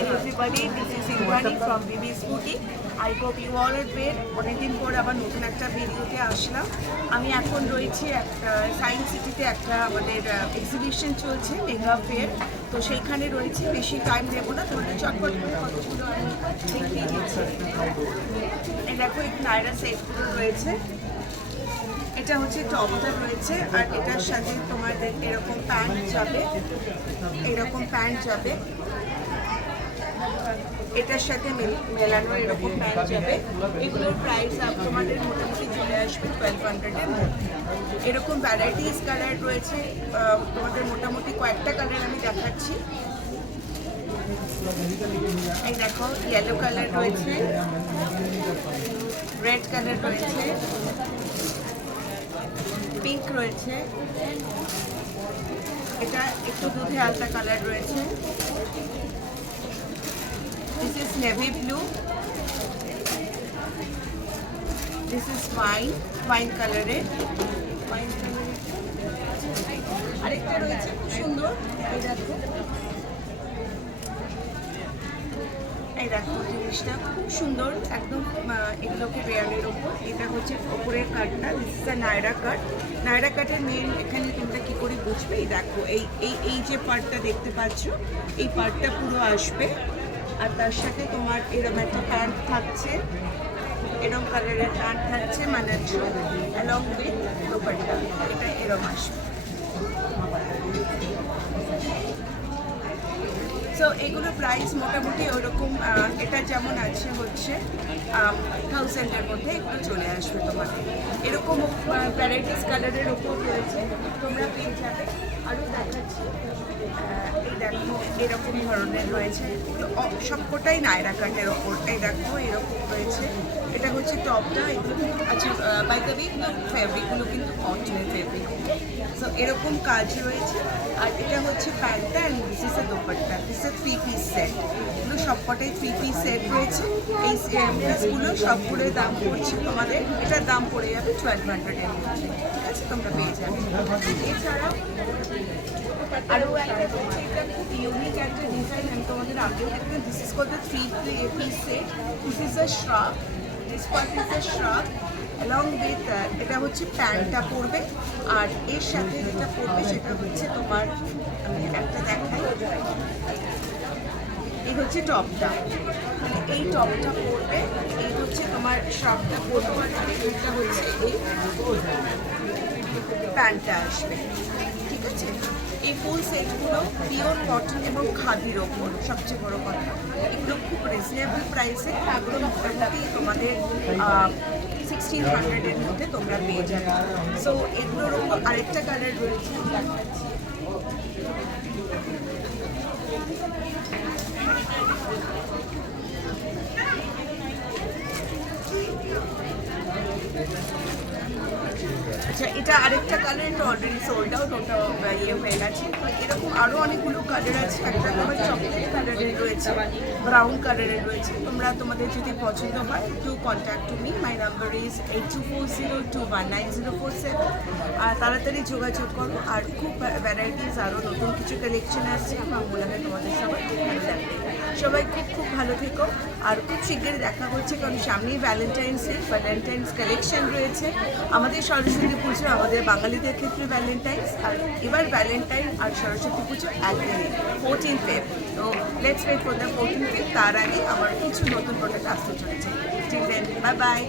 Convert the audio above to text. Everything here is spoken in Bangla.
Hi everybody, this is Indranee from BB Scooty. I hope you all are well. অনেকদিন পর আবার নতুন একটা ভিডিওতে আসলাম। আমি এখন রয়েছি একটা সায়েন্স সিটিতে একটা আমাদের এক্সিবিশন চলছে মেগা ফেয়ার। তো সেইখানে রয়েছে, বেশি টাইম নেব না, তোমাদের চটপট করে কতগুলো আমি দেখিয়ে দিচ্ছি। এই দেখো একটু নায়রা সেটগুলো রয়েছে। এটা হচ্ছে টপটা রয়েছে আর এটার সাথে তোমাদের এরকম প্যান্ট যাবে, এরকম প্যান্ট যাবে, এটার সাথে মেলানো এরকম প্যান্ট যাবে। এগুলোর প্রাইস তোমাদের মোটামুটি চলে আসবে 1200-এর মধ্যে। এরকম ভ্যারাইটিস কালার রয়েছে, তোমাদের মোটামুটি কয়েকটা কালার আমি দেখাচ্ছি। এই দেখো ইয়েলো কালার রয়েছে, রেড কালার রয়েছে, পিঙ্ক রয়েছে, এটা একটু দুধে আলতা কালার রয়েছে। This is navy blue. This is wine color. আরেকটা রয়েছে খুব সুন্দর, এই দেখো, এই দেখো জিনিসটা খুব সুন্দর একদম, এগুলোকে রেয়ারের ওপর। এটা হচ্ছে ওপরের কাটটা, দিস ইজ আ নায়রা কাট। নায়রা কাটের মেন এখানে তোমরা কী করে বুঝবে, এই দেখো এই যে পার্টটা দেখতে পাচ্ছ, এই পার্টটা পুরো আসবে আর তার সাথে তোমার এরকম একটা প্যান্ট থাকছে, এরকম কালারের প্যান্ট থাকছে মানাচ্ছ, অ্যালং উইথ দোপাট্টা, এটা এরকম আসবে। সো এগুলোর প্রাইস মোটামুটি ওরকম, এটা যেমন আছে হচ্ছে 1000-এর মধ্যে এগুলো চলে আসবে তোমাদের। এরকম ভ্যারাইটিস কালারের ওপর রয়েছে, তোমরা পেয়ে যাবে। আরও দেখাচ্ছি, এই দেখো এরকম ধরনের রয়েছে, সবকটাই নায়রা কাটের ওপর। এই দেখো এরকম রয়েছে, এটা হচ্ছে টপটা। এগুলো আচ্ছা, বাই দ্য ওয়ে ফেব্রিকগুলো কিন্তু কটনের ফেব্রিক। সো এরকম কাজ রয়েছে আর এটা হচ্ছে প্যান্টটা and this is a dupatta. This is 3-piece set. এগুলো সবকটাই 3-piece সেট রয়েছে। এই পিসগুলো সবগুলোর দাম পড়ছে তোমাদের, এটার দাম পড়ে যাবে 1200-এর মধ্যে। ঠিক আছে, তোমরা পেয়ে যাবে। এছাড়াও আরও একটা রয়েছে, এটা খুব ইউনিক একটা ডিজাইন, আমি তোমাদের আগেও দেখলাম। This is called the 3-piece set. This is a shrug, this part is a shrug along with, এটা হচ্ছে প্যান্টটা পরবে আর এর সাথে যেটা পরবে সেটা হচ্ছে তোমার, আমি একটা দেখাই, এই হচ্ছে টপটা, মানে এই টপটা পরবে, এই হচ্ছে তোমার শ্রাগটা পরবে আর এটা হচ্ছে এই প্যান্টটা আসবে। ঠিক আছে, এই ফুল সেটগুলো পিওর কটন এবং খাদির ওপর, সবচেয়ে বড় কথা এগুলো খুব রিজনেবল প্রাইসে। এগুলো মোটামুটি তোমাদের 1600-এর মধ্যে তোমরা পেয়ে যাবে। সো এগুলোর ওপর আরেকটা কালার রয়েছে, দেখাচ্ছি। আচ্ছা, এটা আরেকটা কালার, এটা অলরেডি সোল্ড আউট, ওটা ইয়ে হয়ে গেছে। তো এরকম আরও অনেকগুলো কালার আছে। একটা তোমার চকলেট কালারের রয়েছে, ব্রাউন কালারের রয়েছে। তোমরা তোমাদের যদি পছন্দ হয় to contact to me, my number is 8240219047। আর তাড়াতাড়ি যোগাযোগ করো। আর খুব ভ্যারাইটিস আরও নতুন কিছু কালেকশন আসছে, আমার মনে হয় তোমাদের সবাই খুব ভালো লাগবে। সবাই খুব ভালো থেকো আর খুব শীঘ্রই দেখা হচ্ছে, কারণ সামনেই ভ্যালেন্টাইন্স কালেকশন রয়েছে। আমাদের সরস্বতী পুজো আমাদের বাঙালিদের ক্ষেত্রে ভ্যালেন্টাইন্স, আর এবার ভ্যালেন্টাইন আর সরস্বতী পুজো একদিনে 14 ফেব। তো let's wait for the 14 Feb. তার আগে আমার কিছু নতুন প্রোডাক্ট আসতে চলেছে। ঠিক দেন, বাই বাই।